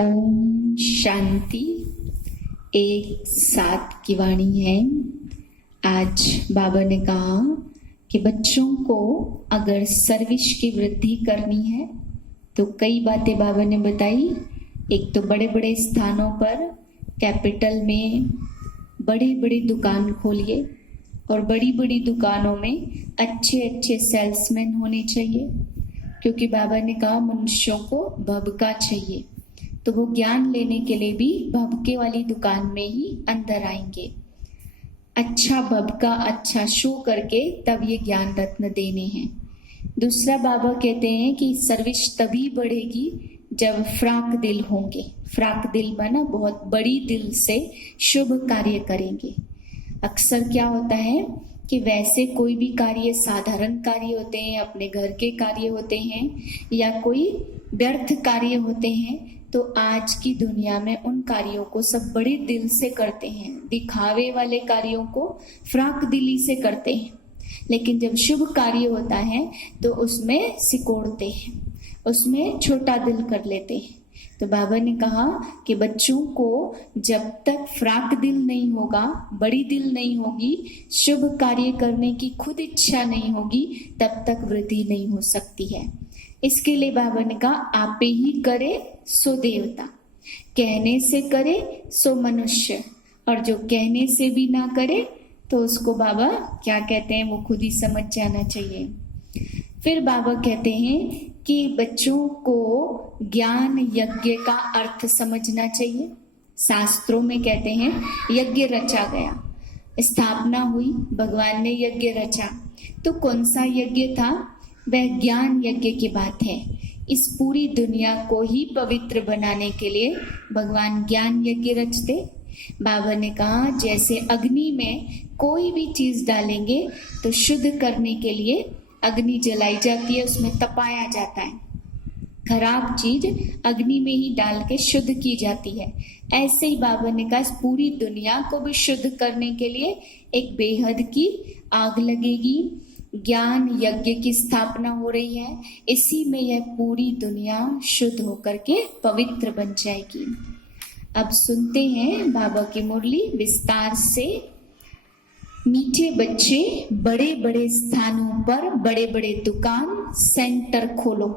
ओम शांति। एक साथ की वाणी है। आज बाबा ने कहा कि बच्चों को अगर सर्विस की वृद्धि करनी है तो कई बातें बाबा ने बताई। एक तो बड़े बड़े स्थानों पर कैपिटल में बड़े बड़े दुकान खोलिए और बड़ी बड़ी दुकानों में अच्छे अच्छे सेल्समैन होने चाहिए, क्योंकि बाबा ने कहा मनुष्यों को भबका चाहिए, तो वो ज्ञान लेने के लिए भी भबके वाली दुकान में ही अंदर आएंगे। अच्छा भबका, अच्छा शो करके तब ये ज्ञान रत्न देने हैं। दूसरा बाबा कहते हैं कि सर्विस तभी बढ़ेगी जब फ्राक दिल होंगे। फ्राक दिल माना बहुत बड़ी दिल से शुभ कार्य करेंगे। अक्सर क्या होता है कि वैसे कोई भी कार्य साधारण कार्य होते हैं, अपने घर के कार्य होते हैं या कोई व्यर्थ कार्य होते हैं, तो आज की दुनिया में उन कार्यों को सब बड़े दिल से करते हैं। दिखावे वाले कार्यों को फ्राक दिली से करते हैं, लेकिन जब शुभ कार्य होता है तो उसमें सिकोड़ते हैं, उसमें छोटा दिल कर लेते हैं। तो बाबा ने कहा कि बच्चों को जब तक फ्राक दिल नहीं होगा, बड़ी दिल नहीं होगी, शुभ कार्य करने की खुद इच्छा नहीं होगी, तब तक वृद्धि नहीं हो सकती है। इसके लिए बाबा ने कहा आप ही करे सो देवता, कहने से करे सो मनुष्य, और जो कहने से भी ना करे तो उसको बाबा क्या कहते हैं वो खुद ही समझ जाना चाहिए। फिर बाबा कहते हैं कि बच्चों को ज्ञान यज्ञ का अर्थ समझना चाहिए। शास्त्रों में कहते हैं यज्ञ रचा गया, स्थापना हुई, भगवान ने यज्ञ रचा। तो कौन सा यज्ञ था? वह ज्ञान यज्ञ की बात है। इस पूरी दुनिया को ही पवित्र बनाने के लिए भगवान ज्ञान यज्ञ रचते। बाबा ने कहा जैसे अग्नि में कोई भी चीज डालेंगे तो शुद्ध करने के लिए अग्नि जलाई जाती है, उसमें तपाया जाता है। खराब चीज अग्नि में ही डाल के शुद्ध की जाती है। ऐसे ही बाबा ने कहा इस पूरी दुनिया को भी शुद्ध करने के लिए एक बेहद की आग लगेगी। ज्ञान यज्ञ की स्थापना हो रही है, इसी में यह पूरी दुनिया शुद्ध होकर के पवित्र बन जाएगी। अब सुनते हैं बाबा की मुरली विस्तार से। मीठे बच्चे बड़े बड़े स्थानों पर बड़े बड़े दुकान सेंटर खोलो,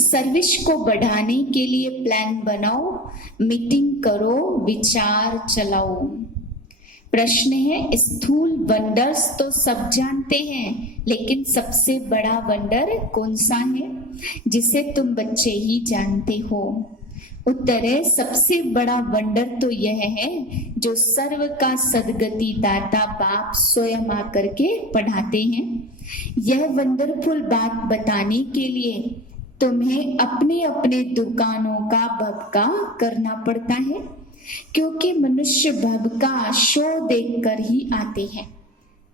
सर्विस को बढ़ाने के लिए प्लान बनाओ, मीटिंग करो, विचार चलाओ। प्रश्न है स्थूल वंडर्स तो सब जानते हैं, लेकिन सबसे बड़ा वंडर कौन सा है जिसे तुम बच्चे ही जानते हो? उत्तर है सबसे बड़ा वंडर तो यह है जो सर्व का सदगति दाता बाप स्वयं आकर के पढ़ाते हैं। यह वंडरफुल बात बताने के लिए तुम्हें अपने अपने दुकानों का भबका करना पड़ता है, क्योंकि मनुष्य भबका शो देखकर ही आते हैं।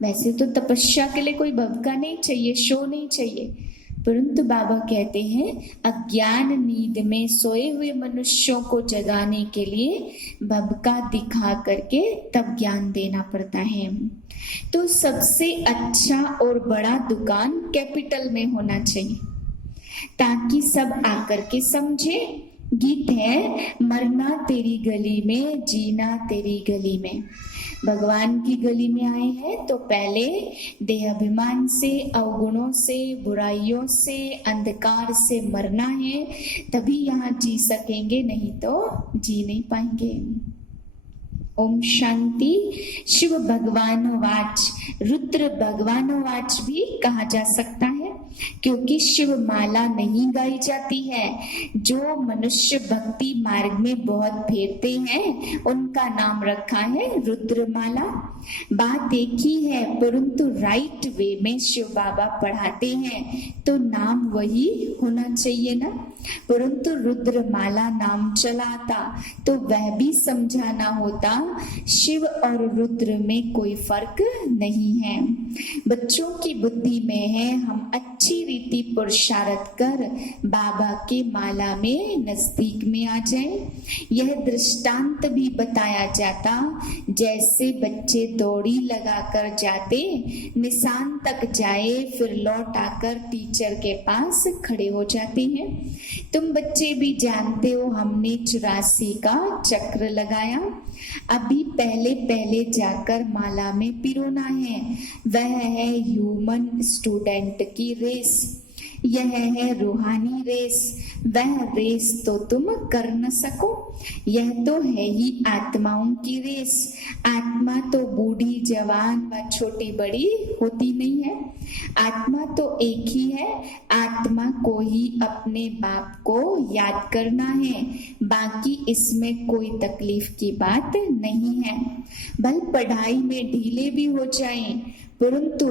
वैसे तो तपस्या के लिए कोई भबका नहीं चाहिए, शो नहीं चाहिए, परंतु बाबा कहते हैं अज्ञान नींद में सोए हुए मनुष्यों को जगाने के लिए भबका दिखा करके तब ज्ञान देना पड़ता है। तो सबसे अच्छा और बड़ा दुकान कैपिटल में होना चाहिए, ताकि सब आकर के समझे। गीत है मरना तेरी गली में, जीना तेरी गली में। भगवान की गली में आए हैं तो पहले देहाभिमान से, अवगुणों से, बुराइयों से, अंधकार से मरना है, तभी यहाँ जी सकेंगे, नहीं तो जी नहीं पाएंगे। ओम शांति। शिव भगवान वाच, रुद्र भगवान वाच भी कहा जा सकता है, क्योंकि शिव माला नहीं गाई जाती है। जो मनुष्य भक्ति मार्ग में बहुत फेरते हैं उनका नाम रखा है रुद्र माला। बात एक ही है, परंतु राइट वे में शिव बाबा पढ़ाते हैं तो नाम वही होना चाहिए ना। परंतु रुद्र माला नाम चलाता तो वह भी समझाना होता शिव और रुद्र में कोई फर्क नहीं है। बच्चों की बुद्धि में है हम अच्छी रीति पुरुषार्थ कर बाबा के माला में नजदीक में आ जाएं। यह दृष्टांत भी बताया जाता, जैसे बच्चे दौड़ी लगाकर जाते, निशान तक जाए, फिर लौट आकर टीचर के पास खड़े हो जाते हैं। तुम बच्चे भी जानते हो हमने 84 का चक्र लगाया। अभी पहले पहले जाकर माला में पिरोना है। वह है ह्यूमन स्टूडेंट की रेस, यह है रूहानी रेस। वह रेस तो तुम कर न सको, यह तो है ही आत्माओं की रेस। आत्मा तो बूढ़ी जवान व छोटी बड़ी होती नहीं है, आत्मा तो एक ही है। आत्मा को ही अपने बाप को याद करना है, बाकी इसमें कोई तकलीफ की बात नहीं है। भले पढ़ाई में ढीले भी हो जाएं, परंतु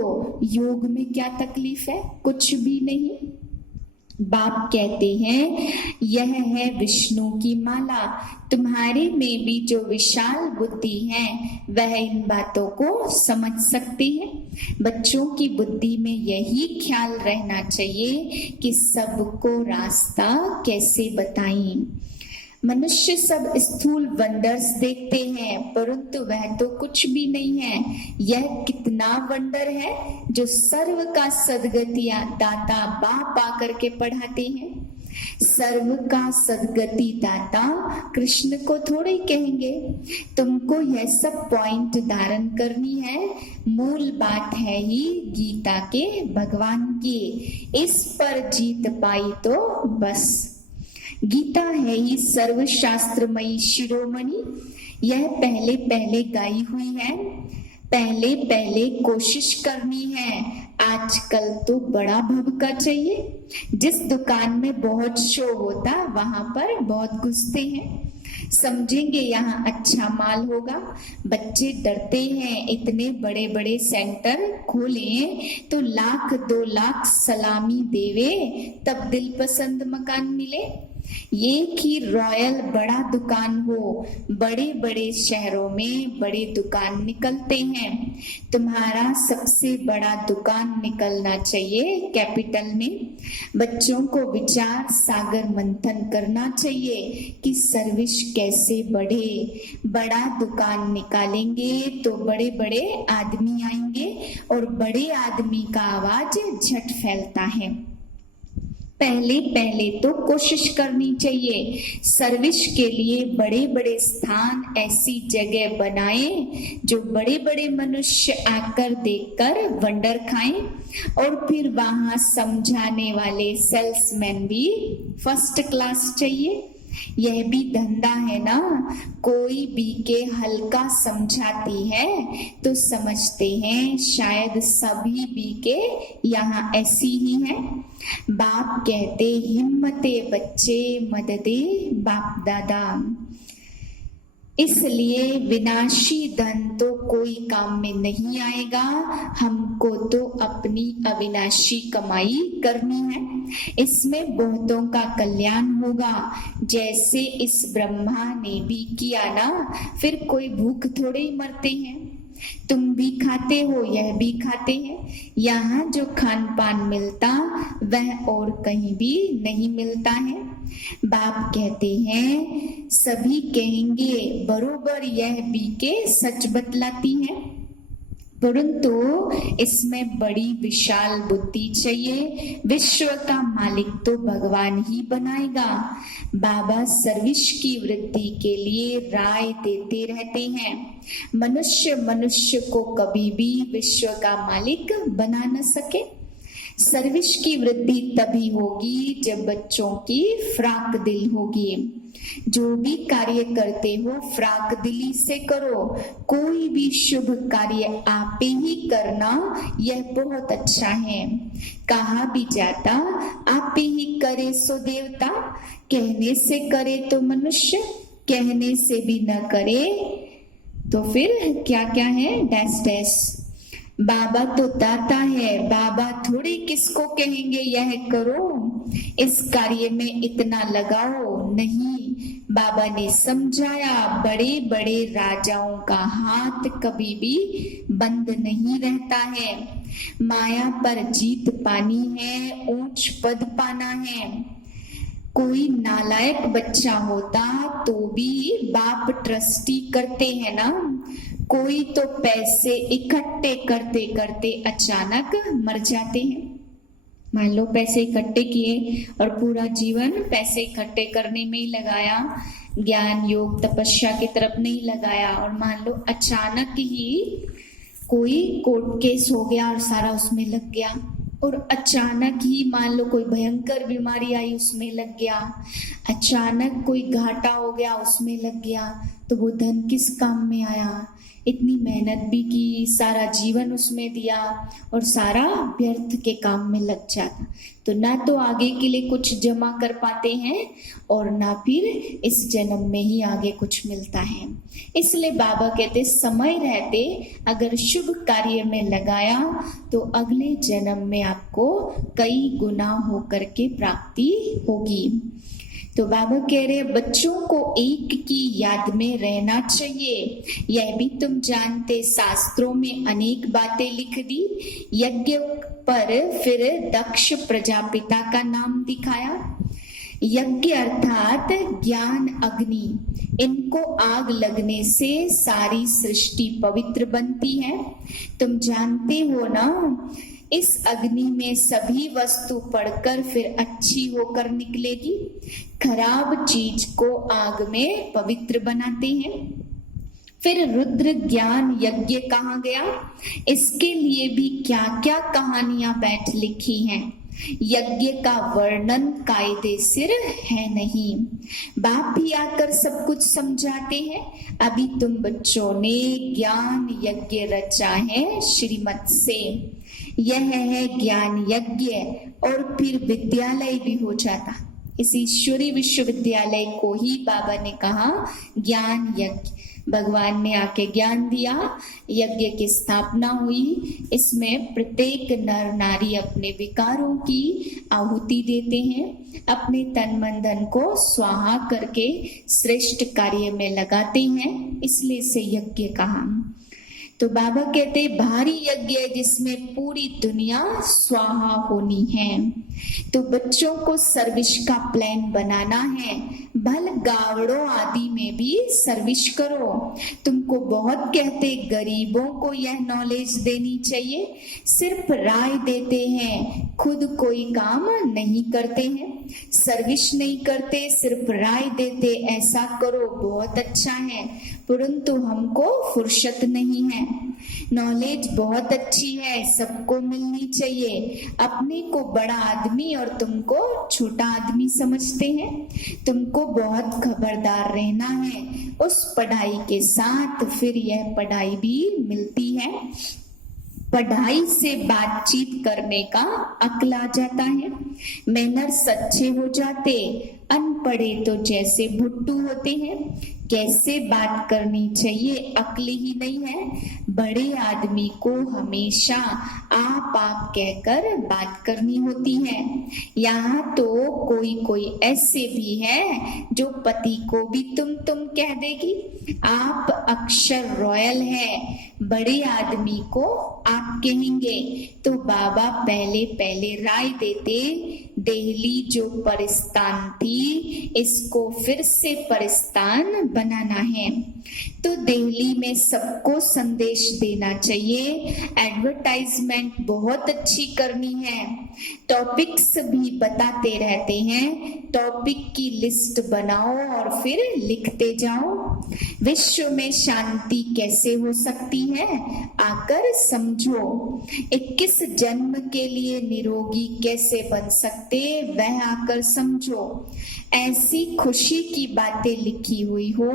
योग में क्या तकलीफ है? कुछ भी नहीं। बाप कहते हैं यह है विष्णु की माला। तुम्हारे में भी जो विशाल बुद्धि है वह इन बातों को समझ सकती है। बच्चों की बुद्धि में यही ख्याल रहना चाहिए कि सबको रास्ता कैसे बताएं। मनुष्य सब स्थूल वंडर्स देखते हैं, परंतु वह तो कुछ भी नहीं है। यह कितना वंडर है जो सर्व का सदगति दाता बाप आकर के पढ़ाते हैं। सर्व का सदगति दाता कृष्ण को थोड़े कहेंगे। तुमको यह सब पॉइंट धारण करनी है। मूल बात है ही गीता के भगवान की। इस पर जीत पाई तो बस। गीता है ही सर्वशास्त्रमयी शिरोमणि। यह पहले पहले गाई हुई है, पहले पहले कोशिश करनी है। आजकल तो बड़ा भभका चाहिए। जिस दुकान में बहुत शो होता वहां पर बहुत घुसते हैं, समझेंगे यहाँ अच्छा माल होगा। बच्चे डरते हैं, इतने बड़े बड़े सेंटर खोलें तो 1,00,000-2,00,000 सलामी देवे तब दिल पसंद मकान मिले। एक ही रॉयल बड़ा दुकान हो, बड़े बड़े शहरों में बड़े दुकान निकलते हैं। तुम्हारा सबसे बड़ा दुकान निकलना चाहिए कैपिटल में। बच्चों को विचार सागर मंथन करना चाहिए कि सर्विस कैसे बढ़े। बड़ा दुकान निकालेंगे तो बड़े बड़े आदमी आएंगे और बड़े आदमी का आवाज झट फैलता है। पहले पहले तो कोशिश करनी चाहिए। सर्विस के लिए बड़े बड़े स्थान, ऐसी जगह बनाएं जो बड़े बड़े मनुष्य आकर देखकर वंडर खाएं, और फिर वहां समझाने वाले सेल्समैन भी फर्स्ट क्लास चाहिए। यह भी धंधा है ना। कोई भी के हल्का समझाती है तो समझते हैं शायद सभी भी के यहाँ ऐसी ही है। बाप कहते हिम्मते बच्चे मददे बाप दादा। इसलिए विनाशी धन तो कोई काम में नहीं आएगा। हमको तो अपनी अविनाशी कमाई करनी है, इसमें बहुतों का कल्याण होगा। जैसे इस ब्रह्मा ने भी किया ना, फिर कोई भूख थोड़े ही मरते हैं। तुम भी खाते हो, यह भी खाते हैं। यहाँ जो खान पान मिलता वह और कहीं भी नहीं मिलता है। बाप कहते हैं सभी कहेंगे बरोबर यह भी के सच बतलाती है, परंतु इसमें बड़ी विशाल बुद्धि चाहिए। विश्व का मालिक तो भगवान ही बनाएगा। बाबा सर्विस की वृद्धि के लिए राय देते रहते हैं। मनुष्य मनुष्य को कभी भी विश्व का मालिक बना न सके। सर्विस की वृद्धि तभी होगी जब बच्चों की फ्राक दिल होगी। जो भी कार्य करते हो फ्राक दिली से करो। कोई भी शुभ कार्य आपे ही करना, यह बहुत अच्छा है। कहा भी जाता आपे ही करे सो देवता। कहने से करे तो मनुष्य, कहने से भी न करे तो फिर क्या क्या है डैश डैश। बाबा तो दाता है, बाबा थोड़ी किसको कहेंगे यह करो, इस कार्य में इतना लगाओ। नहीं, बाबा ने समझाया बड़े बड़े राजाओं का हाथ कभी भी बंद नहीं रहता है। माया पर जीत पानी है, ऊंच पद पाना है। कोई नालायक बच्चा होता तो भी बाप ट्रस्टी करते हैं ना। कोई तो पैसे इकट्ठे करते करते अचानक मर जाते हैं। मान लो पैसे इकट्ठे किए और पूरा जीवन पैसे इकट्ठे करने में ही लगाया, ज्ञान योग तपस्या की तरफ नहीं लगाया, और मान लो अचानक ही कोई कोर्ट केस हो गया और सारा उसमें लग गया, और अचानक ही मान लो कोई भयंकर बीमारी आई उसमें लग गया, अचानक कोई घाटा हो गया उसमें लग गया, तो वो धन किस काम में आया? इतनी मेहनत भी की, सारा जीवन उसमें दिया और सारा व्यर्थ के काम में लग जाता। तो ना तो आगे के लिए कुछ जमा कर पाते हैं और ना फिर इस जन्म में ही आगे कुछ मिलता है। इसलिए बाबा कहते समय रहते अगर शुभ कार्य में लगाया तो अगले जन्म में आपको कई गुना होकर के प्राप्ति होगी। तो बाबा कह रहे बच्चों को एक की याद में रहना चाहिए, यह भी तुम जानते, शास्त्रों में अनेक बातें लिख दी। यज्ञ पर फिर दक्ष प्रजापिता का नाम दिखाया। यज्ञ अर्थात ज्ञान अग्नि, इनको आग लगने से सारी सृष्टि पवित्र बनती है। तुम जानते हो ना, इस अग्नि में सभी वस्तु पड़कर फिर अच्छी होकर निकलेगी। खराब चीज को आग में पवित्र बनाते हैं। फिर रुद्र ज्ञान यज्ञ कहा गया, इसके लिए भी क्या क्या कहानियां बैठ लिखी हैं। यज्ञ का वर्णन कायदे सिर है नहीं, बाप भी आकर सब कुछ समझाते हैं। अभी तुम बच्चों ने ज्ञान यज्ञ रचा है श्रीमत से, यह है ज्ञान यज्ञ, और फिर विद्यालय भी हो जाता। इस ईश्वरी विश्वविद्यालय को ही बाबा ने कहा ज्ञान यज्ञ। भगवान ने आके ज्ञान दिया, यज्ञ की स्थापना हुई। इसमें प्रत्येक नर नारी अपने विकारों की आहुति देते हैं, अपने तन मन धन को स्वाहा करके श्रेष्ठ कार्य में लगाते हैं, इसलिए इसे यज्ञ कहा। तो बाबा कहते भारी यज्ञ है जिसमें पूरी दुनिया स्वाहा होनी है। तो बच्चों को सर्विस का प्लान बनाना है, भल गावड़ों आदि में भी सर्विस करो। तुमको बहुत कहते गरीबों को यह नॉलेज देनी चाहिए, सिर्फ राय देते हैं, खुद कोई काम नहीं करते हैं। सर्विस नहीं करते, सिर्फ राय देते, ऐसा करो बहुत अच्छा है, परंतु हमको फुर्सत नहीं है। नॉलेज बहुत अच्छी है, सबको मिलनी चाहिए। अपने को बड़ा आदमी और तुमको छोटा आदमी समझते हैं। तुमको बहुत खबरदार रहना है। उस पढ़ाई के साथ फिर यह पढ़ाई भी मिलती है। पढ़ाई से बातचीत करने का अक्ल आ जाता है, मैनर्स अच्छे हो जाते। अनपढ़े तो जैसे भुट्टू होते हैं, कैसे बात करनी चाहिए अक्ल ही नहीं है। बड़े आदमी को हमेशा आप कहकर बात करनी होती है। यहाँ तो कोई कोई ऐसे भी है जो पति को भी तुम कह देगी। आप अक्षर रॉयल है, बड़े आदमी को आप कहेंगे। तो बाबा पहले पहले राय देते, दिल्ली जो परिस्तान थी इसको फिर से परिस्तान बनाना है। तो दिल्ली में सबको संदेश देना चाहिए, एडवर्टाइजमेंट बहुत अच्छी करनी है, टॉपिक्स भी बताते रहते हैं। टॉपिक की लिस्ट बनाओ और फिर लिखते जाओ। विश्व में शांति कैसे हो सकती है आकर समझो। 21 जन्म के लिए निरोगी कैसे बन सकते वह आकर समझो। ऐसी खुशी की बातें लिखी हुई हो,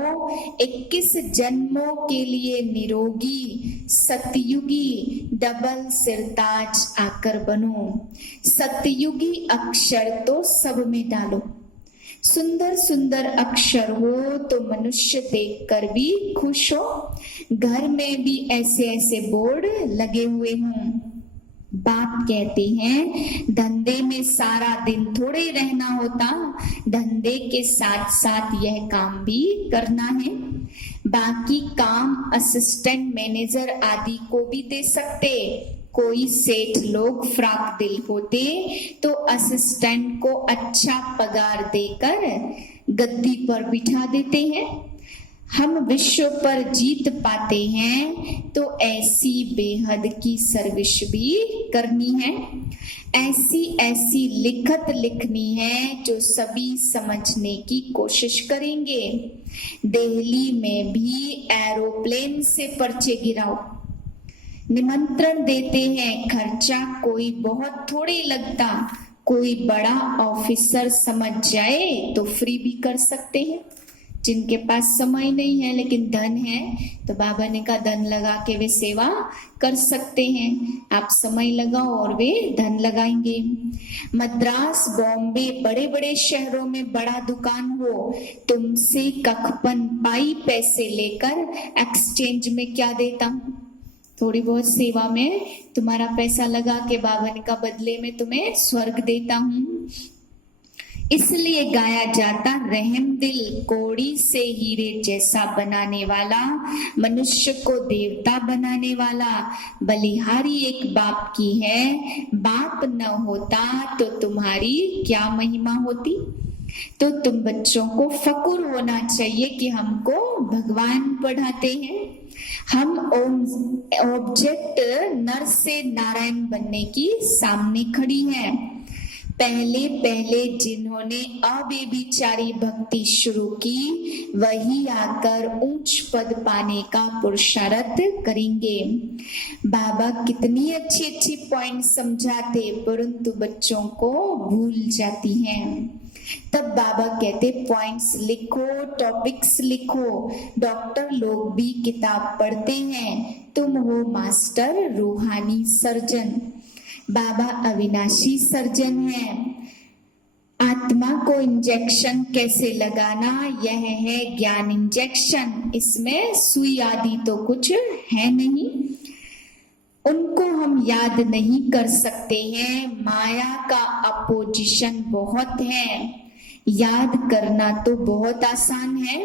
21 जन्मों के लिए निरोगी सतयुगी डबल सिरताज आकर बनो। सतयुगी अक्षर तो सब में डालो। सुंदर सुंदर अक्षर हो तो मनुष्य देखकर भी खुश हो। घर में भी ऐसे ऐसे बोर्ड लगे हुए हों। बाप कहते हैं धंधे में सारा दिन थोड़े रहना होता, धंधे के साथ साथ यह काम भी करना है। बाकी काम असिस्टेंट मैनेजर आदि को भी दे सकते। कोई सेठ लोग फ्राक दिल होते तो असिस्टेंट को अच्छा पगार देकर गद्दी पर बिठा देते हैं। हम विश्व पर जीत पाते हैं तो ऐसी बेहद की सर्विस भी करनी है, ऐसी ऐसी लिखत लिखनी है जो सभी समझने की कोशिश करेंगे। दिल्ली में भी एरोप्लेन से पर्चे गिराओ, निमंत्रण देते हैं, खर्चा कोई बहुत थोड़ी लगता, कोई बड़ा ऑफिसर समझ जाए तो फ्री भी कर सकते हैं। जिनके पास समय नहीं है लेकिन धन है तो बाबा ने कहा धन लगा के वे सेवा कर सकते हैं। आप समय लगाओ और वे धन लगाएंगे। मद्रास, बॉम्बे, बड़े बड़े शहरों में बड़ा दुकान हो, तुमसे कखपन पाई पैसे लेकर एक्सचेंज में क्या देता हूँ, थोड़ी बहुत सेवा में तुम्हारा पैसा लगा के बाबा ने कहा बदले में तुम्हें स्वर्ग देता हूँ। इसलिए गाया जाता रहम दिल, कोड़ी से हीरे जैसा बनाने वाला, मनुष्य को देवता बनाने वाला। बलिहारी एक बाप की है, बाप न होता तो तुम्हारी क्या महिमा होती। तो तुम बच्चों को फकुर होना चाहिए कि हमको भगवान पढ़ाते हैं। हम ऑब्जेक्ट नर से नारायण बनने की सामने खड़ी हैं। पहले पहले जिन्होंने अव्यभिचारी भक्ति शुरू की वही आकर ऊंच पद पाने का पुरुषार्थ करेंगे। बाबा कितनी अच्छी अच्छी पॉइंट समझाते परंतु बच्चों को भूल जाती हैं। तब बाबा कहते पॉइंट्स लिखो, टॉपिक्स लिखो। डॉक्टर लोग भी किताब पढ़ते हैं, तुम हो मास्टर रूहानी सर्जन। बाबा अविनाशी सर्जन है। आत्मा को इंजेक्शन कैसे लगाना, यह है ज्ञान इंजेक्शन। इसमें सुई आदि तो कुछ है नहीं, उनको हम याद नहीं कर सकते हैं। माया का अपोजिशन बहुत है, याद करना तो बहुत आसान है।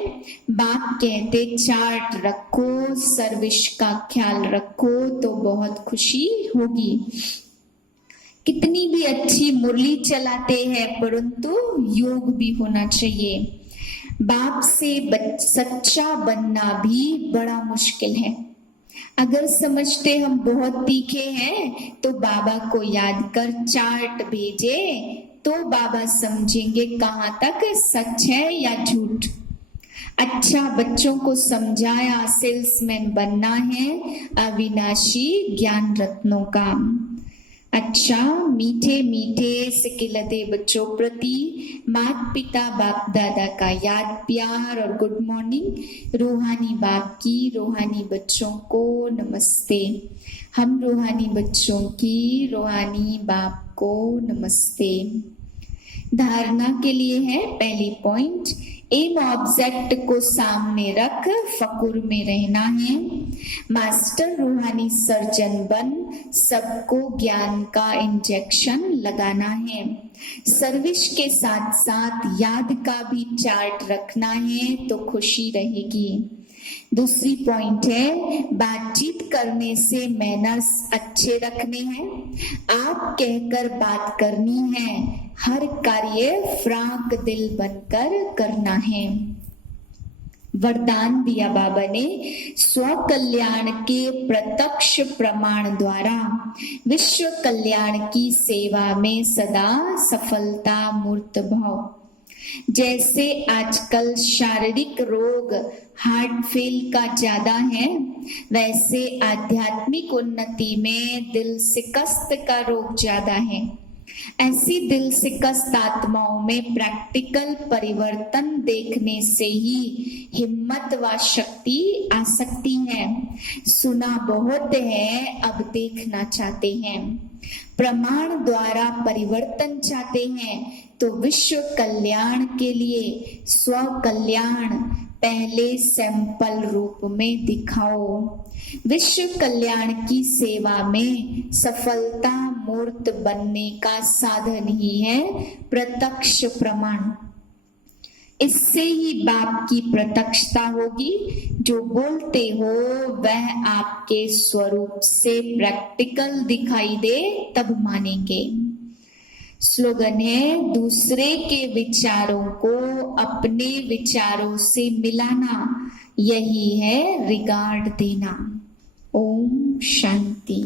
बाप कहते चार्ट रखो, सर्विस का ख्याल रखो तो बहुत खुशी होगी। कितनी भी अच्छी मुरली चलाते हैं परंतु योग भी होना चाहिए। बाप से सच्चा बनना भी बड़ा मुश्किल है। अगर समझते हम बहुत तीखे हैं तो बाबा को याद कर चार्ट भेजे तो बाबा समझेंगे कहाँ तक सच है या झूठ। अच्छा, बच्चों को समझाया सेल्समैन बनना है अविनाशी ज्ञान रत्नों का। अच्छा, मीठे मीठे सिकिलते बच्चों प्रति माता पिता बाप दादा का याद प्यार और गुड मॉर्निंग। रूहानी बाप की रूहानी बच्चों को नमस्ते। हम रूहानी बच्चों की रूहानी बाप को नमस्ते। धारणा के लिए है पहली पॉइंट, एम ऑब्जेक्ट को सामने रख फकुर में रहना है। मास्टर रूहानी सर्जन बन सबको ज्ञान का इंजेक्शन लगाना है। सर्विस के साथ साथ याद का भी चार्ट रखना है तो खुशी रहेगी। दूसरी पॉइंट है बातचीत करने से मैनर्स अच्छे रखने हैं। आप कहकर बात करनी है, हर कार्य फ्रांक दिल बनकर करना है। वरदान दिया बाबा ने, स्व कल्याण के प्रत्यक्ष प्रमाण द्वारा विश्व कल्याण की सेवा में सदा सफलता मूर्त भाव। जैसे आजकल शारीरिक रोग हार्ट फेल का ज्यादा है, वैसे आध्यात्मिक उन्नति में दिल शिकस्त का रोग ज्यादा है। ऐसी दिल शिकस्त आत्माओं में प्रैक्टिकल परिवर्तन देखने से ही हिम्मत व शक्ति आ सकती है। सुना बहुत है, अब देखना चाहते हैं। प्रमाण द्वारा परिवर्तन चाहते हैं तो विश्व कल्याण के लिए स्व कल्याण पहले सैंपल रूप में दिखाओ। विश्व कल्याण की सेवा में सफलता मूर्त बनने का साधन ही है प्रत्यक्ष प्रमाण। इससे ही बाप की प्रत्यक्षता होगी। जो बोलते हो वह आपके स्वरूप से प्रैक्टिकल दिखाई दे तब मानेंगे। स्लोगन है, दूसरे के विचारों को अपने विचारों से मिलाना यही है रिगार्ड देना। ओम शांति।